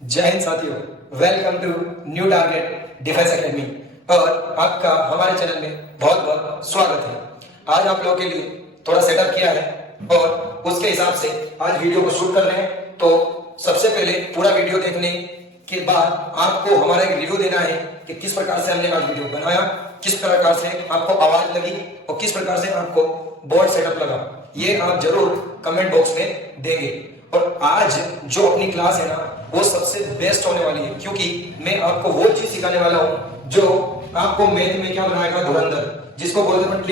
जय हिंद साथियों, welcome to new target defence academy और आपका हमारे चैनल में बहुत बहुत स्वागत है। आज आप लोगों के लिए थोड़ा सेटअप किया है और उसके हिसाब से आज वीडियो को शूट कर रहे हैं। तो सबसे पहले पूरा वीडियो देखने के बाद आपको हमारा एक रिव्यू देना है कि किस प्रकार से हमने आज वीडियो बनाया, किस प्रकार से आपको आवाज लगी और किस प्रकार से आपको बोर्ड सेटअप लगा। ये आप जरूर कमेंट बॉक्स में देंगे। और आज जो अपनी क्लास है ना, वो सबसे बेस्ट होने वाली है, क्योंकि मैं आपको वो चीज सिखाने वाला हूं जो आपको मैथ में क्या बनाएगा, धुरंधर, जिसको बोलते हैं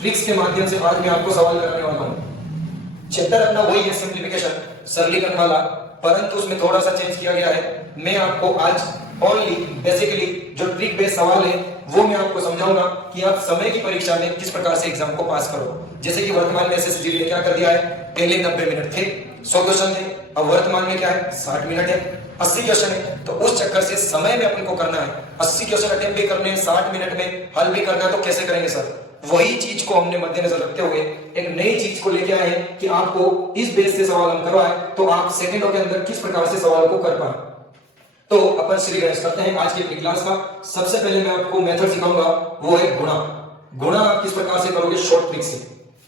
ट्रिक्स के माध्यम से आज मैं आपको सवाल करने वाला हूं। चैप्टर अपना वही है, सिंप्लीफिकेशन, सरलीकरण वाला, परंतु उसमें थोड़ा सा चेंज किया गया है। मैं आपको आज ओनली बेसिकली जो ट्रिक बेस्ड सवाल है वो मैं आपको समझाऊंगा कि आप समय की परीक्षा में किस प्रकार से एग्जाम को पास करो। जैसे कि वर्तमान में एसएसजी ने क्या कर दिया है, पहले 90 मिनट थे, 100 क्वेश्चन थे, अब वर्तमान में क्या है, 60 मिनट है, 80 क्वेश्चन है। तो उस चक्कर से समय में अपन को करना है, 80 क्वेश्चन अटेम्प्ट भी करने हैं, 60 मिनट में हल भी करना है। तो कैसे करेंगे सर? वही चीज को हमने मद्देनजर रखते हुए एक नई चीज को लेके आए हैं कि आपको इस बेस से सवाल हम करवाए तो आप सेकंडों के अंदर किस प्रकार से सवाल को कर पाए। तो अपन श्री गणेश करते हैं आज की अपनी क्लास का। सबसे पहले मैं आपको मेथड सिखाऊंगा, वो है गुणा। गुणा आप किस प्रकार से करोगे, शॉर्ट ट्रिक से,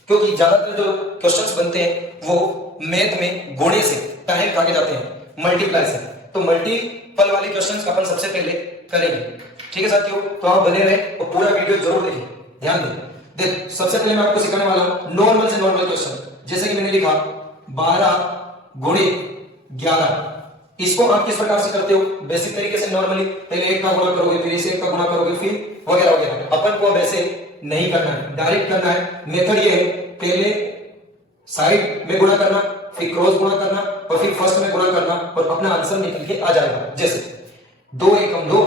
क्योंकि ज्यादातर जो क्वेश्चंस बनते हैं वो मैथ में गुणे से टाइम काटे जाते हैं, मल्टीप्लाई से। तो मल्टीपल वाले क्वेश्चंस अपन सबसे पहले करेंगे, ठीक है साथियों? तो आप बने रहे और पूरा वीडियो जरूर देखें, ध्यान दें। देख, सबसे पहले मैं आपको सिखाने वाला हूं नॉर्मल से नॉर्मल क्वेश्चन। जैसे कि मैंने लिखा 12 गुणे 11, इसको आप किस प्रकार से करते हो? बेसिक तरीके से नॉर्मली पहले एक का गुणा करोगे, फिर इसे एक का गुणा करोगे, फिर वगैरह वगैरह। अपन को अब ऐसे नहीं करना है, डायरेक्ट करना है। मेथड ये है, पहले साइड में गुणा करना, फिर क्रॉस गुणा करना और फिर फर्स्ट में गुणा करना और अपना आंसर निकल के आ जाएगा। जैसे 2 एकम 2,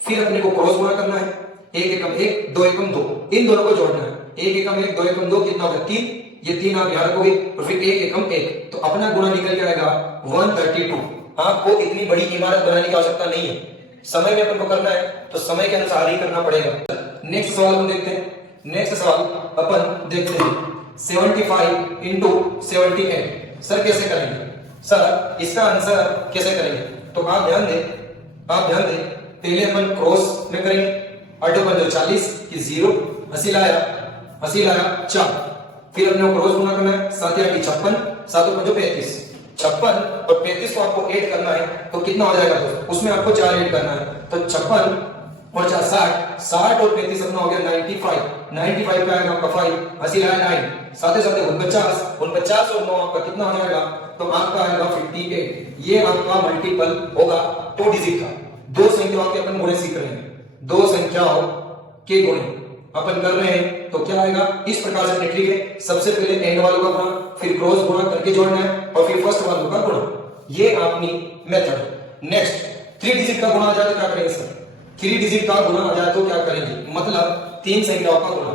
फिर अपने को क्रॉस गुणा करना है, 1 एकम 1, 2 एकम 2, इन दोनों को जोड़ना है। 1 एकम 1, 2 एकम 2 कितना होगा, 3, ये 3 आप याद रखोगे और फिर 1 एकम 1, तो अपना गुणा निकल के आएगा 132। आपको इतनी बड़ी इमारत बनाने की आवश्यकता नहीं है, समय में अपन को करना है तो समय के अनुसार ही करना पड़ेगा। नेक्स्ट सवाल हम देखते हैं। नेक्स्ट सवाल अपन देखते हैं 75 इंटू 78। सर कैसे करेंगे? सर इसका आंसर कैसे करेंगे? तो आप ध्यान दें, पहले अपन क्रॉस में करेंगे। 8 पंजो 40 की 0, हंसी लाया 4, फिर अपने को क्रॉस गुणा करना है, 7 या 56, 7 पंजो 35, 56 और 35 को आपको ऐड करना है तो कितना हो जाएगा दोस्तों? उसमें आपको 4 ऐड करना है, तो 56 और 4 60 और 35 अपना हो गया 95 का आएगा आपका 5, हंसी लाया 9, साथ ही साथ 49 और 9 आपका कितना हो जाएगा? तो आपका आएगा 58। ये आपका मल्टीपल होगा 2 डिजिट का। दो संख्याओं के अपन गुणे सीख रहे हैं, दो संख्याओं के गुणे अपन कर रहे हैं, तो क्या आएगा? इस प्रकार से ट्रिक है। सबसे पहले एंड वालों का गुणा, फिर क्रॉस गुणा करके जोड़ना है और फिर फर्स्ट वालों का गुणा। ये आपकी मेथड। नेक्स्ट 3 डिजिट का गुणा आ जाए तो क्या करेंगे सर? 3 डिजिट का गुणा आ जाए तो क्या करेंगे? मतलब 3 संख्याओं का गुणा,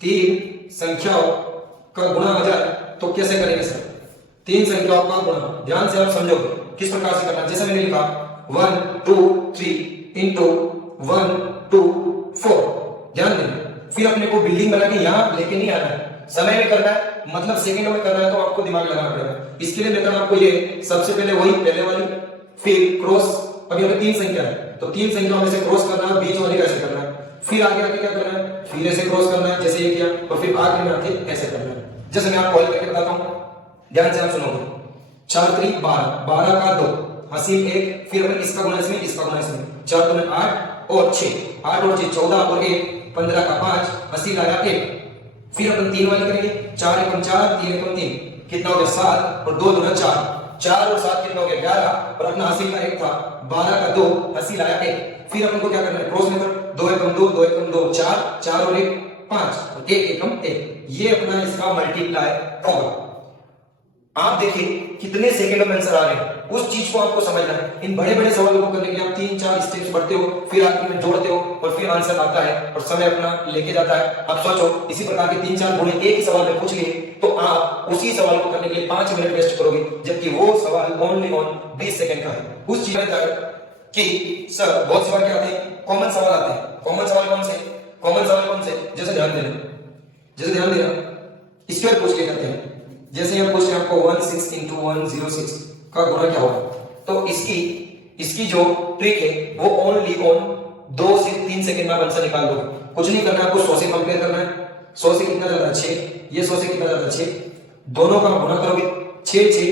3 संख्याओं का गुणा आ जाए तो कैसे करेंगे सर? 3 संख्याओं का गुणा, ध्यान से आप समझोगे किस प्रकार से करना। जैसे मैंने लिखा 1 2 3 इंटू 1 2 4, ध्यान देना। फिर अपने को बिल्डिंग बना के यहां लेके नहीं आना है, समय में करना है, मतलब सेकंडों में करना है, तो आपको दिमाग लगाना पड़ेगा। इसके लिए मेथड आपको ये, सबसे पहले वही पहले वाली, फिर क्रॉस। अभी हमें 3 संख्या है तो 3 संख्याओं में से क्रॉस करना है, बीच वाली कैसे करना है, फिर आगे आके क्या करना है, फिर ऐसे क्रॉस करना है जैसे ये किया, और फिर आगे में आके ऐसे करना है। जैसे मैं आपको हल करके बताता हूं, ध्यान से आप सुनोगे। 4 3 12, 12 का 2, हंसी 1, फिर अपन इसका गुणा इसमें, इसका गुणा इसमें, 4 2 8 और 6, 8 और 6 14 और 1 15 का 5, हंसी लाया 1। फिर अपन 3 वाली करेंगे, 4 एकम 4, 3 एकम 3, कितना हो गया 7 और 2 दूना 4, 4 और 7 कितना हो गया 11, और अपना हंसी का 1 था, 12 का 2, हंसी लाया 1। फिर अपन को क्या करना है, क्रॉस मेथड, 2 एकम 2, 2 एकम 2 4, 4 और 1 5 और 1 एकम 1। ये अपना इसका मल्टीप्लाई होगा। आप देखिए कितने सेकंड में आंसर आ रहे हैं, उस चीज को आपको समझना है। इन बड़े बड़े सवालों को करने के लिए आप 3-4 स्टेप्स बढ़ते हो, फिर आखिर में जोड़ते हो और फिर आंसर आता है और समय अपना लेके जाता है। आप सोचो इसी प्रकार के 3-4 गुणे एक ही सवाल में पूछ लिए तो आप उसी सवाल को करने के लिए 5 मिनट वेस्ट करोगे, जबकि वो सवाल ओनली ऑन 20 सेकंड का है। उस चीज में कि सर बहुत सवाल क्या आते हैं, कॉमन सवाल आते हैं। कॉमन सवाल कौन से? जैसे ध्यान देना, स्क्वायर पूछ के जाते हैं। जैसे हम पूछते हैं आपको 16 into 106 का गुणा क्या होगा, तो इसकी इसकी जो ट्रिक है वो ओनली ऑन 2 से 3 सेकंड में आंसर निकाल दो। कुछ नहीं करना, आपको 100 से कंपेयर करना है। 100 से कितना ज्यादा 6, ये 100 से कितना ज्यादा 6, दोनों का गुणा करोगे 6 6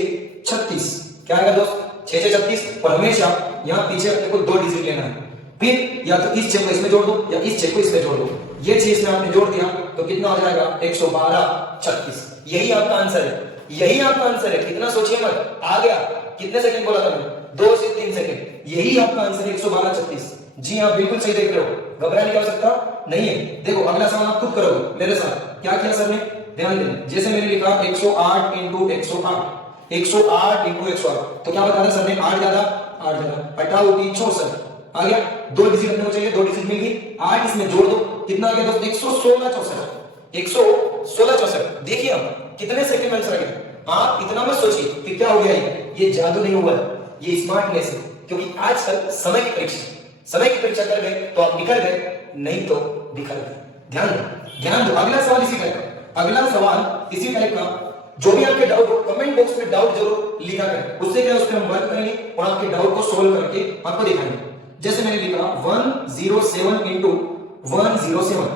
36, क्या आएगा दोस्त 6 6 36। और हमेशा यहाँ पीछे अपने को 2 डिजिट लेना है। फिर या तो इस 6 को इसमें जोड़ दो या इस 6 को इसमें जोड़ दो। ये 6 इसमें आपने जोड़ दिया तो कितना हो जाएगा 112 36। यही आपका आंसर है, यही आपका आंसर है। कितना सोचिए मत, आ गया। कितने सेकंड बोला था मैंने, 2 से 3 सेकंड। यही आपका आंसर है 112 36। जी हाँ, बिल्कुल सही देख रहे हो, घबराने की आवश्यकता नहीं है। देखो अगला सवाल आप खुद करोगे मेरे साथ। क्या किया सर ने, ध्यान देना। जैसे मैंने लिखा 108 इंटू 108, 108 इंटू 108, तो क्या बताया सर ने, 8 ज्यादा 8 ज्यादा, हटाओ 3 64 आ गया। 2 डिजिट अपने को चाहिए, 2 डिजिट मिल गई। 8 इसमें जोड़ दो, कितना आ गया दोस्त 116 64, 116 64। देखिए अब कितने सेकंड में आंसर आ गया। आप इतना मत सोचिए कि क्या हो गया, ये जादू नहीं हुआ, ये स्मार्टनेस है। क्योंकि आजकल समय की परीक्षा कर गए तो आप निकल गए, नहीं तो बिखर गए। ध्यान दो, ध्यान दो। अगला सवाल इसी टाइप का, अगला सवाल इसी टाइप का। जो भी आपके डाउट हो कमेंट बॉक्स में डाउट जरूर लिखा करें, उससे क्या उस पर हम वर्क करेंगे और आपके डाउट को सोल्व करके आपको दिखाएंगे। जैसे मैंने लिखा 107 इंटू 107,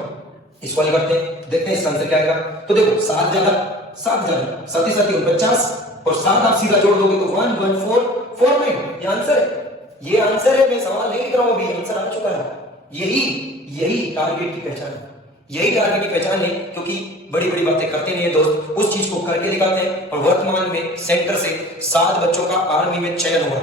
इसको हल करते हैं, देखते हैं इसका आंसर क्या आएगा। तो देखो 7 ज्यादा 7 ज्यादा 7 7 49, और 7 आप सीधा जोड़ दोगे तो 11449। ये आंसर है, ये आंसर है। मैं सवाल नहीं लिख रहा हूं, अभी आंसर आ चुका है। यही टारगेट की पहचान है, यही टारगेट की पहचान है। क्योंकि बड़ी बड़ी बातें करते नहीं है दोस्त, उस चीज को करके दिखाते हैं। और वर्तमान में सेंटर से 7 बच्चों का आर्मी में चयन हुआ।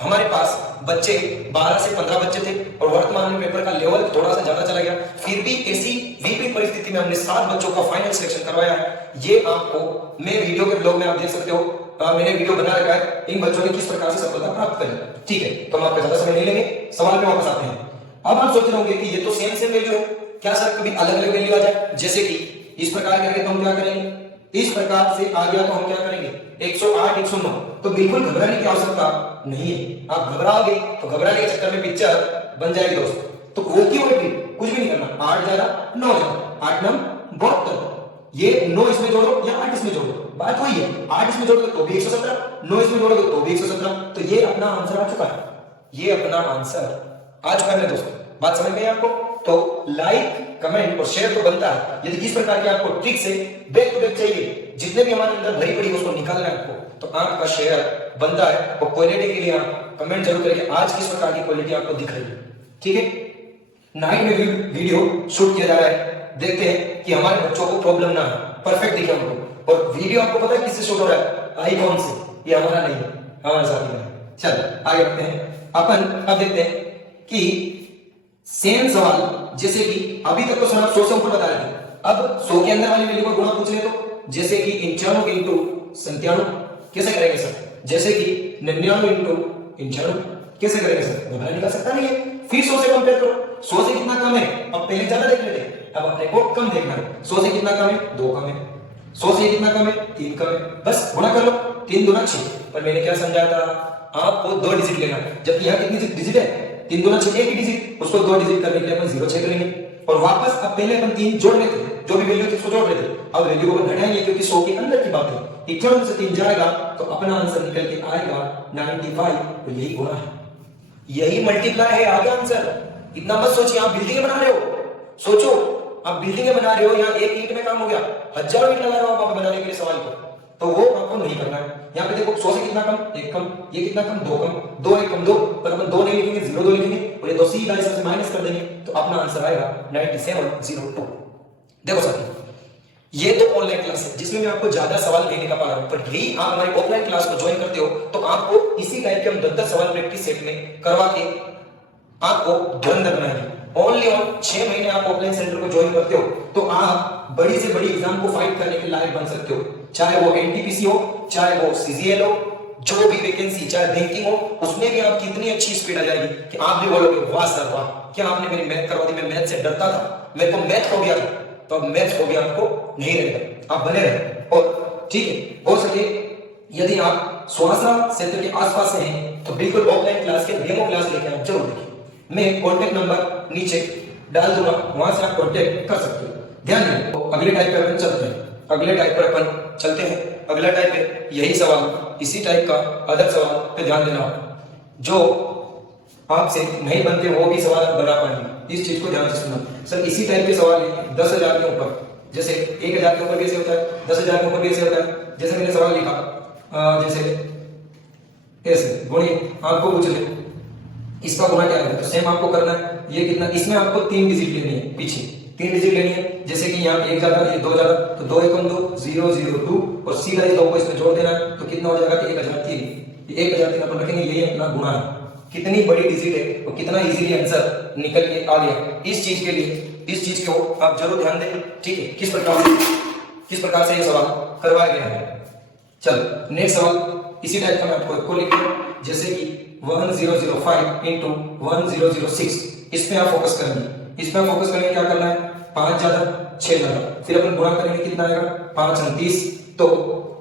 हमारे पास बच्चे 12 से 15 बच्चे थे और वर्तमान में पेपर का लेवल थोड़ा सा ज्यादा चला गया। फिर भी ऐसी विपरीत परिस्थिति में हमने 7 बच्चों का फाइनल सिलेक्शन करवाया है। ये आपको मैं वीडियो के ब्लॉग में आप देख सकते हो, मैंने वीडियो बना रखा है इन बच्चों ने किस प्रकार से सफलता प्राप्त करी। ठीक है, तो हम आपका ज्यादा समय नहीं लेंगे, सवाल पे वापस आते हैं। अब आप सोच रहे होंगे कि ये तो सेम वैल्यू है, क्या सर कभी अलग अलग वैल्यू आ जाए। जैसे कि इस प्रकार करेंगे तो हम क्या करेंगे, इस प्रकार से आ गया तो हम क्या करेंगे 108 109। तो बिल्कुल घबराने की आवश्यकता नहीं है। आप घबराओगे तो घबराने के चक्कर में पिक्चर बन जाएगी दोस्त। तो वो क्यों है, कुछ भी नहीं करना। 8 ज्यादा 9 ज्यादा 8 9 72, ये 9 इसमें जोड़ो या 8 इसमें जोड़ो, बात वही है। 8 इसमें जोड़ोगे तो भी 117, 9 इसमें जोड़ोगे तो भी 117। तो ये अपना आंसर आ चुका है, ये अपना आंसर आ चुका है मेरे दोस्त। बात समझ में आई आपको। तो लाइक कमेंट और शेयर तो बनता है। यदि किस प्रकार के आपको ट्रिक से बैक टू बैक चाहिए, जितने भी हमारे अंदर भरी पड़ी है उसको निकालना है आपको, तो आपका शेयर बनता है। और क्वालिटी के लिए आप कमेंट जरूर करेंगे आज किस प्रकार की क्वालिटी आपको दिख रही है। ठीक है, नाइट में वीडियो शूट किया जा रहा है, देखते हैं कि हमारे बच्चों को प्रॉब्लम ना हो, परफेक्ट दिखे हमको। और वीडियो आपको पता है किससे शूट हो रहा है, आईफोन से। ये हमारा नहीं है, हमारे साथी में। चल आगे बढ़ते हैं अपन। अब देखते हैं कि सेम सवाल, जैसे कि अभी तक तो सर आप 100 से ऊपर बता रहे थे, अब 100 के अंदर वाली वैल्यू को गुणा पूछ ले तो जैसे कि 95 इंटू 97 कैसे करेंगे सर। जैसे कि 99 इंटू 95 कैसे करेंगे सर, घबराने का सकता नहीं है। फिर 100 से कंपेयर करो, 100 से कितना कम है, अब पहले ज्यादा देख लेते हैं, अब अपने को कम देखना है। 100 से कितना कम है, 2 कम है। 100 से कितना कम है, 3 कम है। बस गुणा कर लो, 3 दूना 6। पर मैंने क्या समझा था, आपको 2 डिजिट लेना है। जबकि यहाँ कितनी डिजिट है, 3 दूना 6, एक ही डिजिट, उसको 2 डिजिट करने के लिए अपन 0 6 करेंगे। और वापस अब पहले अपन 3 जोड़ लेते थे, जो भी वैल्यू थी उसको जोड़ लेते। अब वैल्यू को घटाएंगे क्योंकि 100 के अंदर की बात है। 91 से 3 जाएगा तो अपना आंसर निकल के आएगा 95। तो यही गुणा है, यही मल्टीप्लाई है, आगे आंसर। इतना मत सोचिए, आप बिल्डिंग बना रहे हो, सोचो आप बिल्डिंग बना रहे हो, यहाँ एक ईंट में काम हो गया, 1000 ईंट लगा रहे हो आप बनाने के लिए सवाल को, तो वो आपको नहीं करना है। यहाँ पे देखो 100 से कितना कम, 1 कम, ये कितना कम, 2 कम, 2 1 कम 2, पर अपन 2 नहीं लिखेंगे, 0 2 लिखेंगे और ये 2 सीधा इससे माइनस कर देंगे तो अपना आंसर आएगा 9702। देखो साथियों, ये तो ऑनलाइन क्लास है जिसमें मैं आपको ज्यादा सवाल नहीं निकाल पा रहा हूं, पर यही आप हमारी ऑफलाइन क्लास को ज्वाइन करते हो तो आपको इसी टाइप के हम 10-10 सवाल प्रैक्टिस सेट में करवा के आपको धुरंधर बनाएंगे। ओनली ऑन 6 महीने आप ऑफलाइन सेंटर को ज्वाइन करते हो तो आप बड़ी से बड़ी एग्जाम को फाइट करने के लायक बन सकते हो, चाहे वो एनटीपीसी हो, चाहे वो सीजीएल हो, जो भी वैकेंसी, चाहे बैंकिंग हो, उसमें भी आपकी इतनी अच्छी स्पीड आ जाएगी कि आप भी बोलोगे वाह सर वाह, क्या आपने मेरी मैथ करवा दी, मैं मैथ से डरता था, मेरे को मैथ हो गया था, तो अब मैथ हो गया आपको नहीं रहेगा, आप बने रहे। और ठीक है, हो सके यदि आप स्वासा क्षेत्र के आसपास से हैं तो बिल्कुल ऑफलाइन क्लास के डेमो क्लास लेके आप जरूर देखिए। मैं कॉन्टेक्ट नंबर नीचे डाल दूंगा, वहां से आप कॉन्टेक्ट कर सकते हो। ध्यान दें। तो अगले टाइप पे अपन चलते हैं, अगले टाइप पर अपन चलते हैं। अगला टाइप है यही सवाल इसी टाइप का अदर सवाल पे ध्यान देना जो आपसे नहीं बनते वो भी सवाल आप बना पाएंगे। इस चीज को ध्यान से सुनना। सर इसी टाइप के सवाल 10,000 के ऊपर, जैसे 1,000 के ऊपर कैसे होता है, 10,000 के ऊपर कैसे होता है। जैसे मैंने सवाल लिखा जैसे ऐसे गुणित, आपको पूछ ले इसका गुणा क्या है, तो सेम आपको करना है। ये कितना, इसमें आपको 3 डिजिट लेनी है, पीछे 3 डिजिट लेनी है। जैसे कि यहाँ 1 ज्यादा, ये 2 ज्यादा, तो 2 एकम 2, 0 0 2 और सीधा इस 2 को इसमें जोड़ देना है। तो कितना हो जाएगा, 1003। 1003 अपन रखेंगे, यही अपना गुणा है। कितनी बड़ी डिजिट है और कितना इजीली आंसर निकल के आ गया। इस चीज के लिए, इस चीज को आप जरूर ध्यान दें, ठीक है। किस प्रकार से ये सवाल करवाया गया है। चल नेक्स्ट सवाल इसी टाइप का मैं आपको लिख रहा हूं, जैसे कि 1005 इंटू 1006, इस पे आप फोकस करेंगे। इस पे आप फोकस करेंगे, क्या करना है, 5 ज्यादा 6 ज्यादा, फिर अपन गुणा करेंगे, कितना आएगा 5 और 30, तो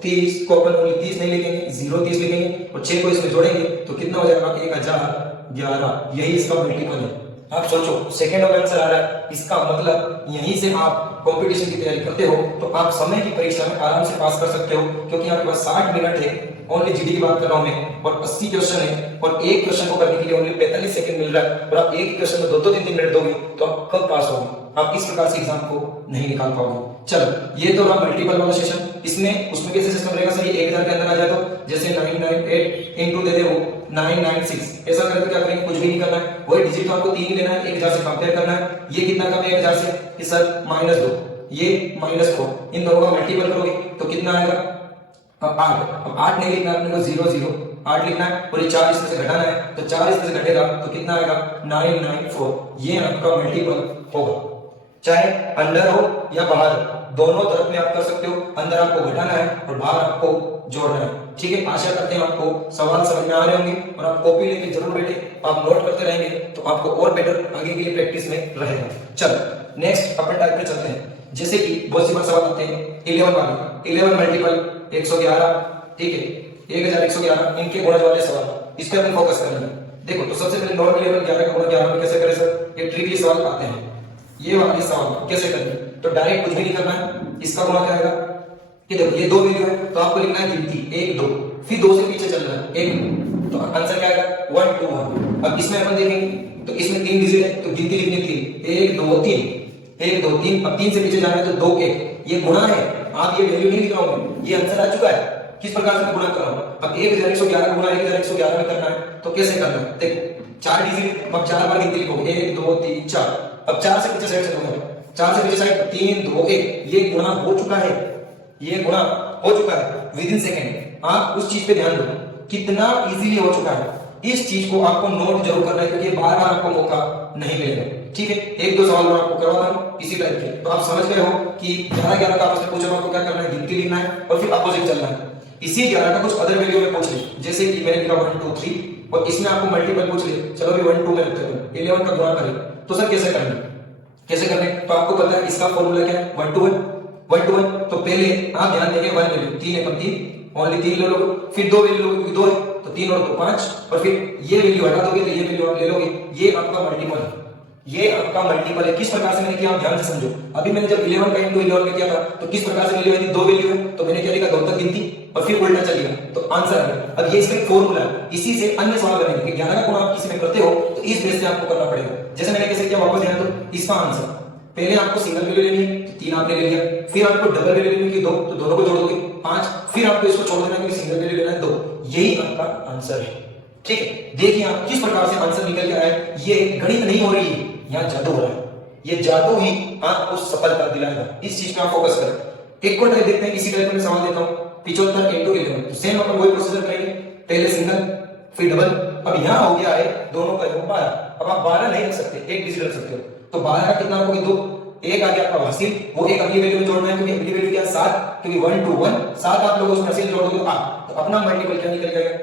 30 को अपन ओनली 30 नहीं लिखेंगे, 0 30 लिखेंगे और 6 को इसमें जोड़ेंगे तो कितना हो जाएगा 1011। यही इसका मल्टीपल है। आप सोचो सेकंड में आंसर आ रहा है, इसका मतलब यहीं से आप कंपटीशन की तैयारी करते हो तो आप समय की परीक्षा में आराम से पास कर सकते हो, क्योंकि आपके पास 60 मिनट है। ओनली जीडी की बात कर रहा हूं मैं, और 80 क्वेश्चन है और एक क्वेश्चन को करने के लिए ओनली 45 सेकंड मिल रहा है, और आप एक ही क्वेश्चन में 2-3 मिनट दोगे तो आप कब पास होगे। आप इस प्रकार से एग्जाम को नहीं निकाल पाओगे। चलो ये तो रहा मल्टीपल वाला सेशन। इसमें उसमें कैसे सिस्टम रहेगा सर, ये 1000 के अंदर आ जाए तो जैसे 998 इंटू दे दे वो 996, ऐसा करके क्या करेंगे, कुछ भी नहीं करना है, वही डिजिट को आपको 3 लेना है, 1000 से कंपेयर करना है। ये कितना कम है 1000 से, कि सर -2, ये -4, इन दोनों का मल्टीपल करोगे तो कितना आएगा 8। अब 8 नहीं लिखना आपने को 0 0 8 लिखना है, और ये 4 इसमें से घटाना है, तो 4 इसमें से घटेगा तो कितना आएगा 994। ये आपका मल्टीपल होगा, चाहे अंदर हो या बाहर, दोनों तरफ में आप कर सकते हो। अंदर आपको घटाना है और बाहर आपको जोड़ना है, ठीक है। आशा करते हैं आपको सवाल समझ में आ रहे होंगे, और आप कॉपी लेके जरूर बैठे, आप नोट करते रहेंगे तो आपको और बेटर आगे के लिए प्रैक्टिस में रहेगा। चलो नेक्स्ट अपन टाइप पे चलते हैं। जैसे कि बहुत सिंपल सवाल आते हैं 11 वाले, 11 मल्टीपल 111, ठीक है, 1111, इनके गुणज वाले सवाल, इस पे अपन फोकस करेंगे। देखो तो सबसे पहले नॉर्मली अपन 11 का गुणा 11 में कैसे करें सर, ये ट्रिकी सवाल आते हैं। ये वाले सवाल कैसे करेंगे, तो डायरेक्ट कुछ भी नहीं करना है, इसका गुणा क्या आएगा, ये देखो ये 2 वैल्यू है तो आपको लिखना है गिनती 1 2, फिर 2 से पीछे चलना है 1, तो आंसर क्या आएगा 1 2 1। अब इसमें अपन देखेंगे तो इसमें 3 डिजिट है तो गिनती लिखनी 3, 1 2 3, 1 2 3। अब 3 से पीछे जाना है तो 2 1, ये गुणा है, आप ये वैल्यू नहीं लिख रहा हूं, ये आंसर आ चुका है। किस प्रकार से मैं गुणा कर रहा हूं, अब 1111 गुणा 1111 में करना है तो कैसे करना है, देखो 4 डिजिट, अब 4 बार गिनती लिखोगे 1 2 3 4। अब 4 से पीछे साइड चलोगे, 4 से पीछे साइड 3 2 1, ये गुणा हो चुका है, ये गुणा हो चुका है विद इन सेकंड। आप उस चीज पे ध्यान दो कितना इजीली हो चुका है। इस चीज को आपको नोट जरूर करना है, क्योंकि बार बार आपको मौका नहीं मिलेगा, ठीक है। 1-2 सवाल और आपको करवाता हूं इसी टाइप के, तो आप समझ गए हो कि 11 का आपसे पूछा आपको क्या करना है, गिनती लिखना है और फिर अपोजिट चलना है। इसी 11 का कुछ अदर वैल्यू में पूछ ले, जैसे कि मैंने लिखा 1 2 3, और इसमें आपको मल्टीपल पूछ ले, चलो अभी 1 2 में लिखते हैं 11 का गुणा करें, तो सर कैसे करेंगे, कैसे करने, तो आपको पता है इसका फॉर्मूला क्या है, 1 to 1 1 to 1। तो पहले आप ध्यान देंगे 1 वैल्यू 3 है, 3 ओनली 3 ले लो, फिर 2 वैल्यू लोगे क्योंकि 2 है तो 3 और 2 5, और फिर ये वैल्यू हटा दोगे तो ये वैल्यू आप ले लोगे, ये आपका मल्टीपल है, ये आपका मल्टीपल है। किस प्रकार से मैंने किया आप ध्यान से समझो। अभी मैंने जब 11 का इंटू 11 में किया था तो किस प्रकार से वैल्यू आई थी, 2 वैल्यू है तो मैंने क्या लिखा 2 तक गिनती और फिर उल्टा चल गया तो आंसर आ गया। अब ये इसका एक फॉर्मूला है, इसी से अन्य सवाल बनेंगे कि 11 का गुणा आप किसी में करते हो तो इस बेस से आपको करना पड़ेगा। जैसे मैंने कैसे किया, वापस ध्यान दो, इसका आंसर पहले आपको सिंगल वैल्यू लेनी है तो 3 आपने ले लिया, फिर आपको डबल वैल्यू लेनी है 2 तो दोनों को जोड़ दोगे 5, फिर आपको इसको छोड़ देना है सिंगल वैल्यू लेना है 2, यही आपका आंसर है, ठीक है। देखिए आप किस प्रकार से आंसर निकल के आया है, ये गणित नहीं हो रही है, यहाँ जादू हो रहा है, ये जादू ही आपको सफलता दिलाएगा। इस चीज पे आप फोकस करें। एक और टाइप देखते हैं, इसी टाइप में सवाल देता हूं 75 इंटू 11, तो सेम अपन वही प्रोसीजर करेंगे, पहले सिंगल फिर डबल। अब यहाँ हो गया है दोनों का 12, अब आप 12 नहीं रख सकते, एक डिजिट रख सकते हो, तो 12 का कितना रखोगे 2, एक आ गया आपका हासिल, वो एक अगली वैल्यू में जोड़ना है क्योंकि अगली वैल्यू क्या है 7, क्योंकि 1 to 1 7 आप लोग उसमें हासिल जोड़ दोगे तो 8, तो अपना मल्टीपल क्या निकल जाएगा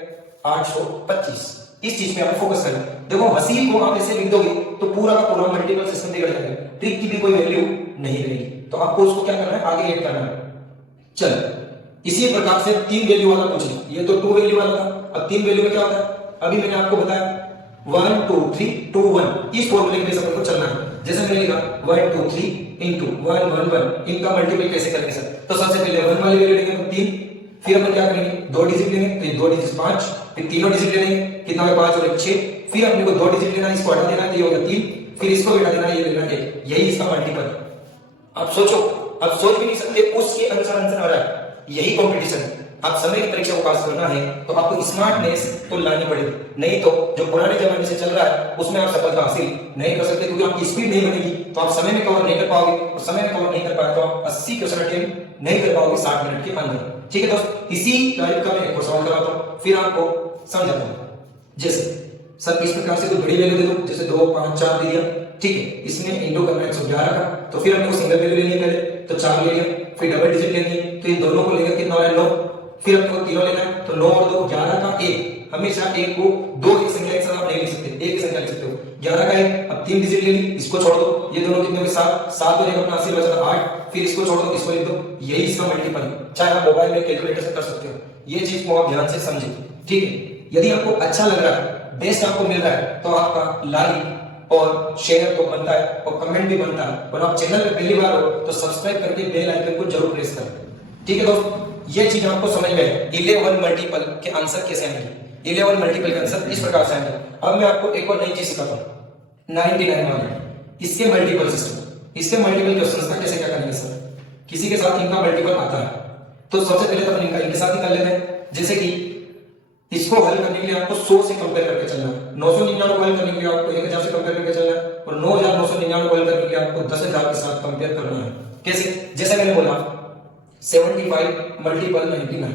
825। इस चीज पे आप फोकस करें। देखो हासिल को आप ऐसे लिख दोगे तो पूरा का पूरा मल्टीपल सिस्टम बिगड़ जाएगा, ट्रिक की भी कोई वैल्यू नहीं रहेगी, तो आपको उसको क्या करना है आगे ऐड करना है। चलो इसी प्रकार से 3 वैल्यू वाला पूछ लिया, ये तो 2 वैल्यू वाला था, अब 3 वैल्यू में क्या होता है, अभी मैंने आपको बताया 1 2 3 2 1, इस फॉर्मूले के साथ आपको चलना है। जैसे मैंने लिखा 1 2 3 into 1 1 1, इनका मल्टीपल कैसे करेंगे सर, तो सबसे पहले 1 वाली वैल्यू लेंगे तो 3, फिर अपन क्या करेंगे, 2 डिजिट लेंगे तो ये 2 डिजिट 5, फिर तीनों डिजिट लेंगे, कितना है 5 और 1 6, फिर अपने को 2 डिजिट लेना है, इसको हटा देना है तो ये हो गया 3, फिर इसको भी हटा देना है, ये लेना 1, यही इसका मल्टीपल। आप सोचो, आप सोच भी नहीं सकते उसके अनुसार आंसर आ रहा है। यही कंपटीशन है। आप समय की परीक्षा को पास करना है तो आपको स्मार्टनेस तो लानी पड़ेगी, नहीं तो जो पुराने जमाने से चल रहा है उसमें आप सफलता हासिल नहीं कर सकते, क्योंकि आपकी स्पीड नहीं बनेगी तो आप समय में कवर नहीं कर पाओगे, और समय में कवर नहीं कर पाए तो आप 80 क्वेश्चन अटेम्प्ट नहीं कर पाओगे 60 मिनट के अंदर। ठीक है दोस्त, इसी टाइप का मैं एक और सवाल कराता हूं, फिर आपको समझाता हूं। जैसे सर इस प्रकार से कोई बड़ी वैल्यू दे दो, जैसे 2 5 4 दे दिया, ठीक है, इसमें इंटू करना है 111 का, तो फिर हमने वो सिंगल वैल्यू ले लिया पहले, तो 4 ले लिया, फिर डबल डिजिट लेनी है तो इन दोनों को लेकर कितना हो रहा है 9, फिर हमको तीनों लेना है तो 9 और 2 11 का 1, हमेशा 1 को 2 एक संख्या एक साथ आप नहीं लिख सकते, एक ही संख्या लिख सकते हो, 11 का 1, अब 3 डिजिट ले ली, इसको छोड़ दो, ये दोनों कितने में 7 7 और 1 अपना 80 बचा 8, फिर इसको छोड़ दो, इसको लिख दो, यही इसका मल्टीपल है। चाहे आप मोबाइल में कैलकुलेटर से कर सकते हो, ये चीज को आप ध्यान से समझिए। ठीक है, यदि आपको अच्छा लग रहा है, बेस्ट आपको मिल रहा है, तो आपका लाइक और शेयर तो बनता है और कमेंट भी बनता है, और आप चैनल पे पहली बार हो तो सब्सक्राइब करके बेल आइकन को जरूर प्रेस करें। ठीक है दोस्त, ये चीज आपको समझ में है। 11 मल्टीपल के आंसर कैसे आएंगे, 11 मल्टीपल के आंसर इस प्रकार से आएंगे। अब मैं आपको एक और नई चीज सिखाता हूं, 99 वाले, इसके मल्टीपल सिस्टम, इसके मल्टीपल क्वेश्चंस का कैसे क्या करेंगे सर। किसी के साथ इनका मल्टीपल आता है तो सबसे पहले तो इनका इनके साथ निकाल लेते हैं। जैसे कि इसको हल करने के लिए आपको 100 से कंपेयर करके चलना है, 999 को हल करने के लिए आपको 1000 से कंपेयर करके चलना है, और 9999 को हल करने के लिए आपको 10000 के साथ कंपेयर करना है। कैसे, जैसे मैंने बोला 75 मल्टीपल 99,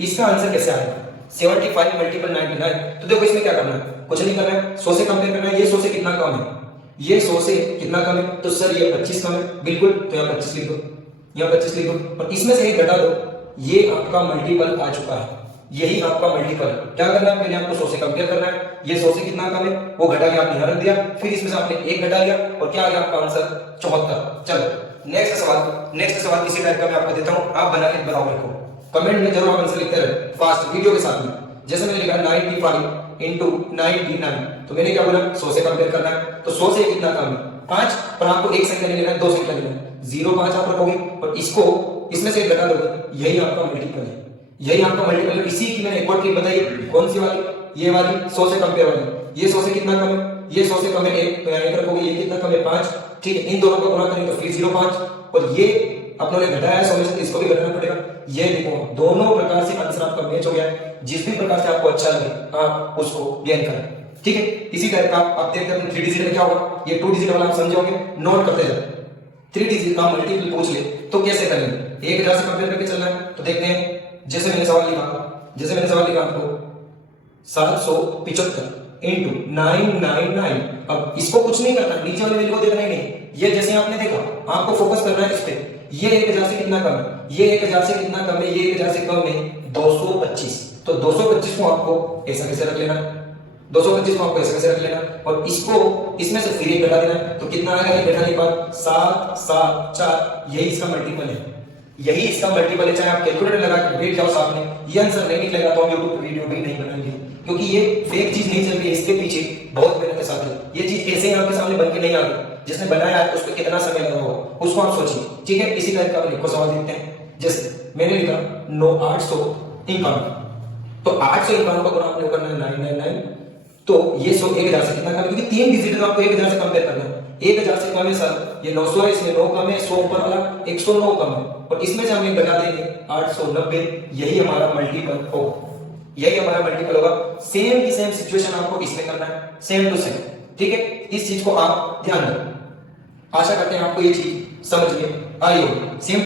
इसका आंसर कैसे आएगा 75 मल्टीपल 99। तो देखो इसमें क्या करना है, कुछ नहीं करना है, 100 से कंपेयर करना है, ये 100 से कितना कम है, ये 100 से कितना कम है, तो सर ये 25 कम है, बिल्कुल, तो यहाँ 25 लिख दो, यहाँ 25 लिख दो, और इसमें से एक घटा दो, ये आपका मल्टीपल आ चुका है, यही आपका मल्टीपल है। क्या करना है, पहले आपको 100 से कंपेयर करना है, ये 100 से कितना कम है वो घटा के आपने यहाँ रख दिया, फिर इसमें से आपने एक घटा लिया, और क्या आ गया आपका आंसर 74। चलो नेक्स्ट सवाल इसी टाइप का मैं आपको देता हूं, आप बना के बराबर रखो, कमेंट में जरूर आप आंसर लिखते रहे फास्ट वीडियो के साथ में। जैसे मैंने लिखा 95 इंटू 99, तो मैंने क्या बोला 100 से कंपेयर करना है, तो 100 से कितना कम है 5, पर आपको एक संख्या नहीं लेना है, 2 संख्या लेना है, 0 5 आप रखोगे और इसको इसमें से घटा दोगे, यही आपका मल्टीपल है, यही आपका मल्टीपल है। इसी की मैंने एक और ट्रिक बताई, कौन सी वाली, ये वाली 100 से कंपेयर वाली, ये 100 से कितना कम है, ये 100 से कम है 1, तो यहाँ 1 रखोगे, ये कितना कम है 5, ठीक है, इन दोनों को गुणा करेंगे तो फिर 0 5, और ये अपनों ने घटाया है 100 में से, इसको भी घटाना पड़ेगा। ये देखो दोनों प्रकार से आंसर आपका मैच हो गया है, जिस भी प्रकार से आपको अच्छा लगे आप उसको गेन करें। ठीक है, इसी टाइप का आप देखते हैं 3 डिजिट में क्या होगा, ये 2 डिजिट वाला आप समझे होंगे, नोट करते जाओ। 3 डिजिट का मल्टीपल पूछ ले तो कैसे करेंगे, 1000 से कंपेयर करके चलना है, तो देखते हैं। जैसे मैंने सवाल लिखा आपको 775 इंटू 999, अब इसको कुछ नहीं करना, नीचे वाले वैल्यू को देखना ही नहीं, ये जैसे आपने देखा आपको फोकस करना है इस पे, ये 1000 से कितना कम है, ये 1000 से कितना कम है, ये 1000 से कम है 225, तो 225 को आपको ऐसा कैसे रख लेना, 225 को आपको ऐसे कैसे रख लेना, और इसको इसमें से फिर एक घटा देना, तो कितना आएगा ये घटाने के बाद 7 7 4, यही इसका मल्टीपल है, यही इसका मल्टीपल है। चाहे आप कैलकुलेटर लगा के बैठ जाओ सामने, ये आंसर नहीं निकलेगा तो हम यूट्यूब पे वीडियो भी नहीं बनाएंगे, क्योंकि ये फेक चीज नहीं चल रही है, इसके पीछे बहुत मेहनत के साथ है, ये चीज ऐसे ही आपके सामने बन के नहीं आ रही, जिसने बनाया है उस पर कितना समय लगा होगा उसको आप सोचिए। ठीक है, इसी टाइप का हम एक सवाल देखते हैं। जैसे मैंने लिखा 851, तो 851 का गुणा आपने करना है 999, तो ये 100 1000 से कितना कम है, क्योंकि 3 डिजिट है आपको 1000 से कंपेयर करना है, 1000 से कम है सर, ये 900 है, इसमें 9 कम है, 100 ऊपर वाला 109 कम है, और इसमें से हम एक घटा देंगे 890, यही हमारा मल्टीपल होगा, यही हमारा मल्टीपल होगा। सेम की सेम सिचुएशन आपको इसमें करना है, सेम टू सेम। ठीक है, इस चीज को आप ध्यान रखें। आशा करते हैं आपको ये चीज समझ में आई हो। सेम